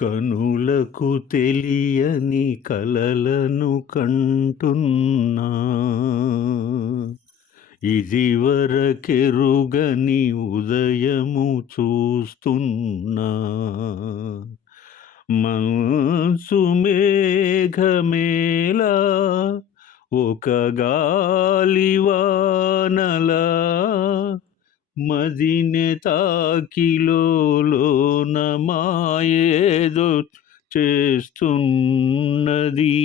కనులకు తెలియని కలలను కంటున్నా. ఇదివరకెరుగని ఉదయము చూస్తున్నా. మనసు మేఘమేలా ఒక గాలివానలా మదినె తాకిలోన మాయేదో చేస్తున్నది.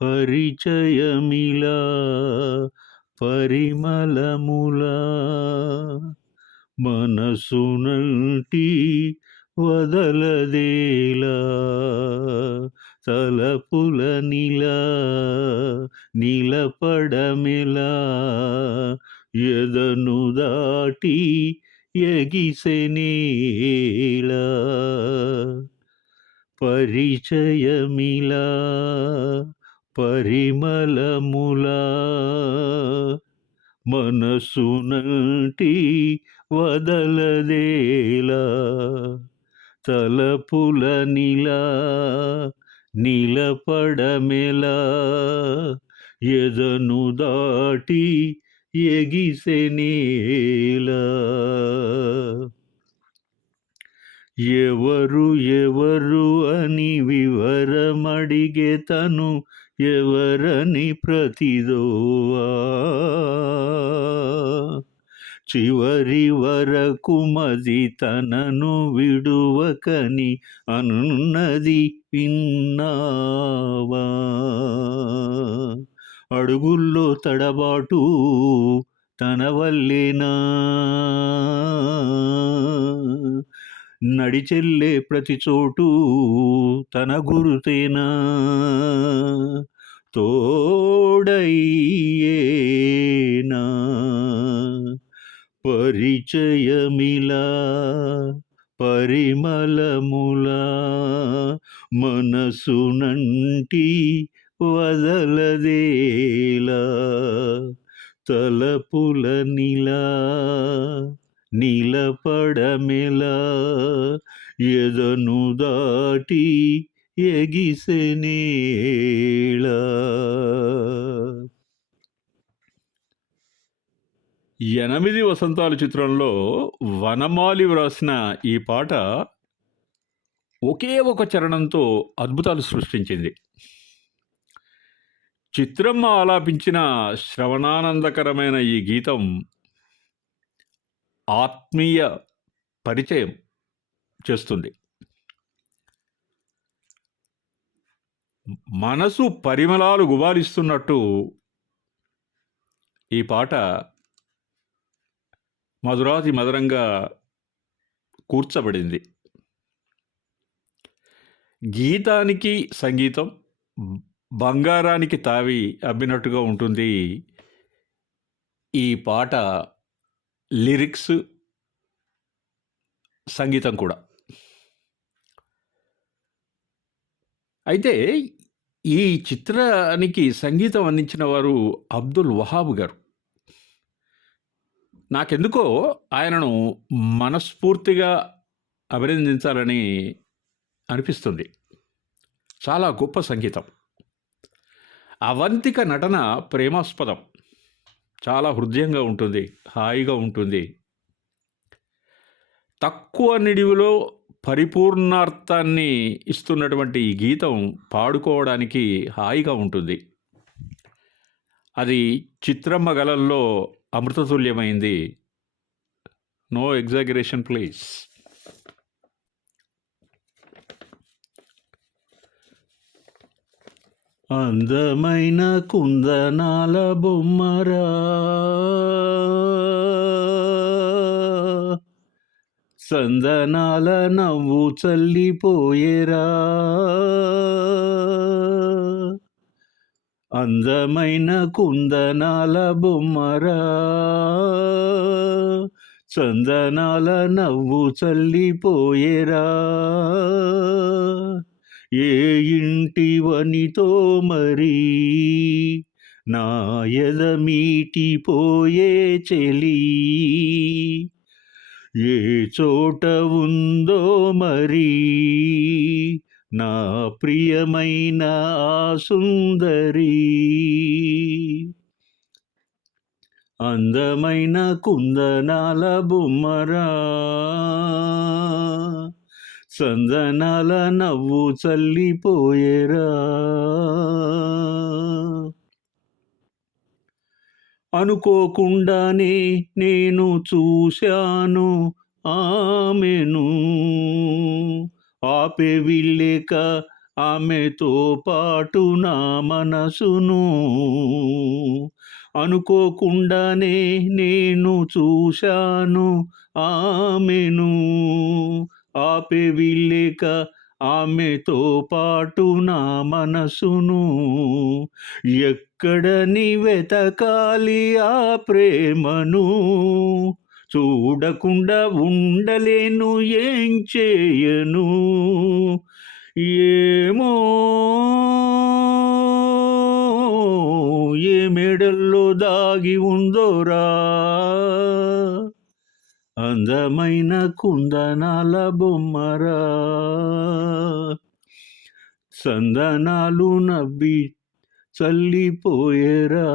పరిచయమిలా పరిమళములా మనసునంటి వదలదేలా తలపుల నిలా నిలపడమెలా ఎదను దాటి ఎగిసెనేలా పరిచయమిలా పరిమళములా మనసునంటి వదలదేలా. తలపుల నిలా నిలపడమెలా ఎదను దాటి ఎగిసెనేలా ఎవరు ఎవరు అని వివరమడిగే తను ఎవరని ప్రతిదోవా చివరి వరకు మది తనను విడువకని అనున్నది విన్నావా అడుగుల్లో తడబాటు తన వల్లేనా నడిచెల్లే ప్రతి చోటు తన గురుతేనా? తోడయ్యే పరిచయమిలా పరిమళములా మనసునంటి వదలదేలా తలపుల నిలా నిలపడమెలా ఎదను దాటి ఎగిసెనేళ ఎనిమిది వసంతాలు చిత్రంలో వనమాలి వ్రాసిన ఈ పాట ఒకే ఒక చరణంతో అద్భుతాలు సృష్టించింది. చిత్రమ్మ ఆలాపించిన శ్రవణానందకరమైన ఈ గీతం ఆత్మీయ పరిచయం చేస్తుంది. మనసు పరిమళాలు గుబారిస్తున్నట్టు ఈ పాట మధురాతి మధురంగా కూర్చబడింది. గీతానికి సంగీతం బంగారానికి తావి అబ్బినట్టుగా ఉంటుంది. ఈ పాట లిరిక్స్ సంగీతం కూడా. అయితే ఈ చిత్రానికి సంగీతం అందించిన వారు అబ్దుల్ వహాబ్ గారు. నాకెందుకో ఆయనను మనస్ఫూర్తిగా అభినందించాలని అనిపిస్తుంది. చాలా గొప్ప సంగీతం. అవంతిక నటన ప్రేమాస్పదం. చాలా హృదయంగా ఉంటుంది హాయిగా ఉంటుంది. తక్కువ నిడివిలో పరిపూర్ణార్థాన్ని ఇస్తున్నటువంటి ఈ గీతం పాడుకోవడానికి హాయిగా ఉంటుంది. అది చిత్రమ్మ గలల్లో అమృతతుల్యమైంది. నో ఎగ్జాగరేషన్ ప్లీజ్ అందమైన కుందనాల బొమ్మరా. సందనాల నవ్వు చల్లిపోయేరా. అందమైన కుందనాల బొమ్మరా. చందనాల నవ్వు చల్లిపోయేరా. ఏ ఇంటి వనితో మరి నా ఎదమీటి పోయే చెలి. ఏ చోట ఉందో మరి నా ప్రియమైన సుందరి. అందమైన కుందనాల బొమ్మరా. సందనాల నవ్వు చల్లిపోయేరా. అనుకోకుండానే నేను చూశాను ఆమెను ఆపే విల్లేక ఆమెతో పాటు నా మనసును. అనుకోకుండానే నేను చూశాను ఆమెను. ఆపే విల్లేక ఆమెతో పాటు నా మనసును. ఎక్కడని వెతకాలి ఆ ప్రేమను? చూడకుండా ఉండలేను ఏం చేయను? ఏమో ఏ మెడల్లో దాగి ఉందోరా? అందమైన కుందనాల బొమ్మరా? సందనాలు నవ్వి చల్లిపోయేరా?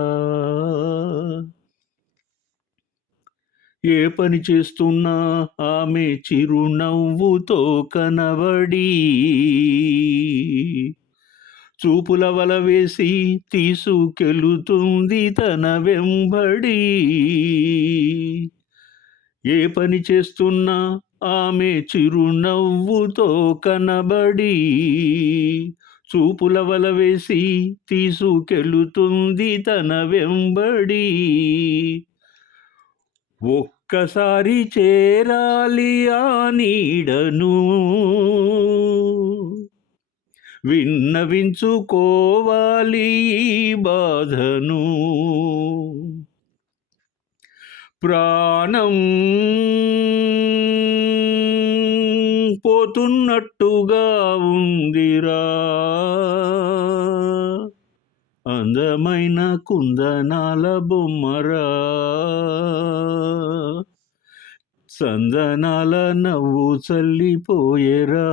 ఏ పని చేస్తున్నా ఆమె చిరునవ్వుతో కనబడి చూపుల వల వేసి తీసుకెళుతుంది తన వెంబడి. ఏ పని చేస్తున్నా ఆమె చిరునవ్వుతో కనబడి చూపుల వల వేసి తీసుకెళుతుంది తన వెంబడి. ఒక్కసారి చేరాలి ఆ నీడను. విన్నవించుకోవాలి బాధను. ప్రాణం పోతున్నట్టుగా ఉందిరా. అందమైన కుందనాల బొమ్మరా. సందనాల నవ్వు చల్లిపోయేరా.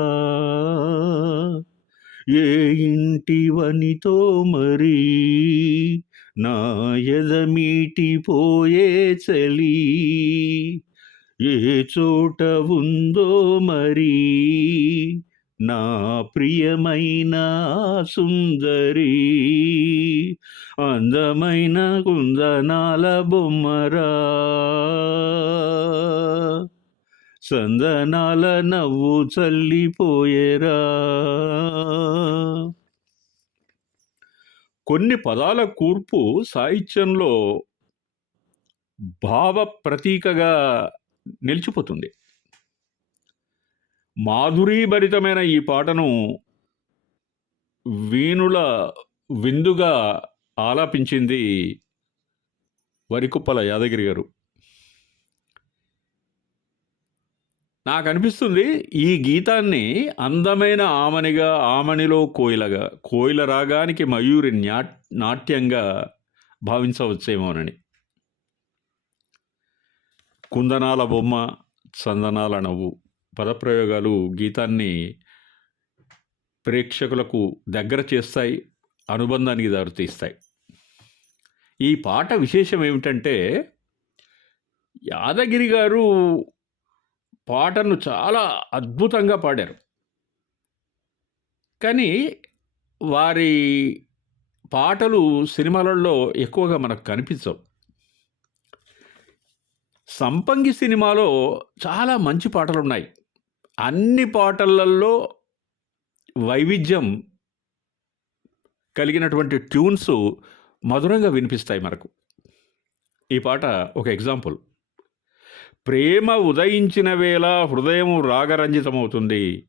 ఏ ఇంటివనితో మరి నా ఎదమీటిపోయే చలి. ఏ చోట ఉందో మరి నా ప్రియమైన సుందరి అందమైన కుందనాల బొమ్మరా సందనాల నవ్వు చల్లిపోయేరా. కొన్ని పదాల కూర్పు సాహిత్యంలో భావ ప్రతీకగా నిలిచిపోతుంది. మాధురీభరితమైన ఈ పాటను వీణుల విందుగా ఆలాపించింది వరికుప్పల యాదగిరి గారు. నాకు అనిపిస్తుంది ఈ గీతాన్ని అందమైన ఆమనిగా ఆమనిలో కోయిలగా కోయిల రాగానికి మయూరి న్యా నాట్యంగా భావించవచ్చేమోనని. కుందనాల బొమ్మ చందనాల నవ్వు. పదప్రయోగాలు గీతాన్ని ప్రేక్షకులకు దగ్గర చేస్తాయి అనుబంధానికి దారితీస్తాయి ఈ పాట విశేషం ఏమిటంటే యాదగిరి గారు పాటను చాలా అద్భుతంగా పాడారు. కానీ వారి పాటలు సినిమాలలో ఎక్కువగా మనకు కనిపించవు. సంపంగి సినిమాలో చాలా మంచి పాటలు ఉన్నాయి. అన్ని పాటలలో వైవిధ్యం కలిగినటువంటి ట్యూన్స్ మధురంగా వినిపిస్తాయి మనకు. ఈ పాట ఒక ఎగ్జాంపుల్. ప్రేమ ఉదయించిన వేళ హృదయం రాగరంజితమవుతుంది.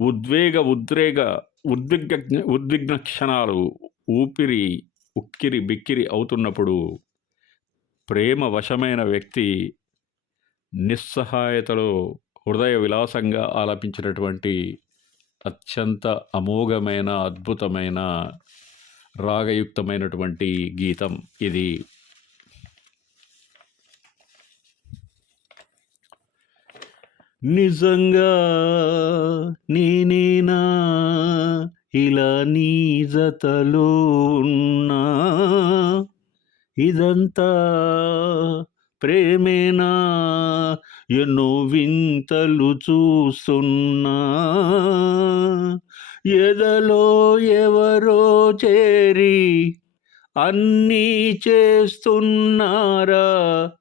ఉద్వేగ ఉద్రేగ ఉద్విగ్న ఉద్విగ్న క్షణాలు ఊపిరి ఉక్కిరి బిక్కిరి అవుతున్నప్పుడు ప్రేమ వశమైన వ్యక్తి నిస్సహాయతలో హృదయ విలాసంగా ఆలపించినటువంటి అత్యంత అమోఘమైన అద్భుతమైన రాగయుక్తమైనటువంటి గీతం ఇది. నిజంగా నేనేనా? ఇలా నీ జతలో ఉన్నా? ఇదంతా ప్రేమేనా? ఎన్నో వింతలు చూస్తున్నా. ఎదలో ఎవరో చేరి అన్నీ చేస్తున్నారా?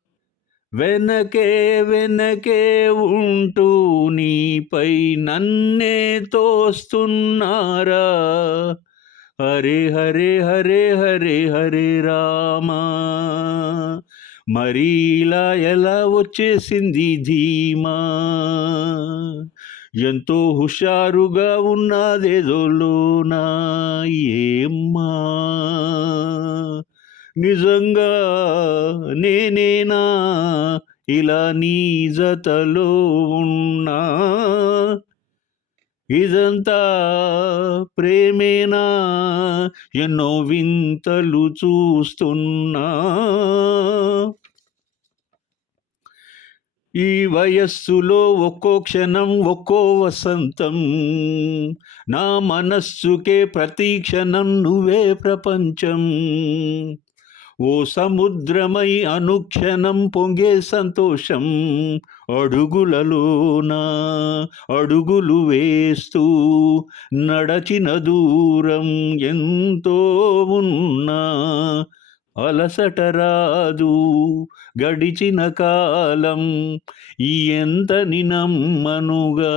వెనకే వెనకే ఉంటూ నీపై నన్నే తోస్తున్నారా? హరే హరే హరే హరే హరే రామా. మరీలా ఇలా ఎలా వచ్చేసింది ధీమా? ఎంతో హుషారుగా ఉన్నదేదోలోనా ఏమ్మా? నిజంగా నేనేనా? ఇలా నీ జతలో ఉన్నా? ఇదంతా ప్రేమేనా? ఎన్నో వింతలు చూస్తున్నా. ఈ వయస్సులో ఒక్కో క్షణం ఒక్కో వసంతం. నా మనస్సుకే ప్రతి క్షణం నువ్వే ప్రపంచం. ఓ సముద్రమై అనుక్షణం పొంగే సంతోషం అడుగులలోన అడుగులు వేస్తూ నడచిన దూరం ఎంతో ఉన్నా అలసట రాదు గడిచిన కాలం ఎంత నినమ్మనుగా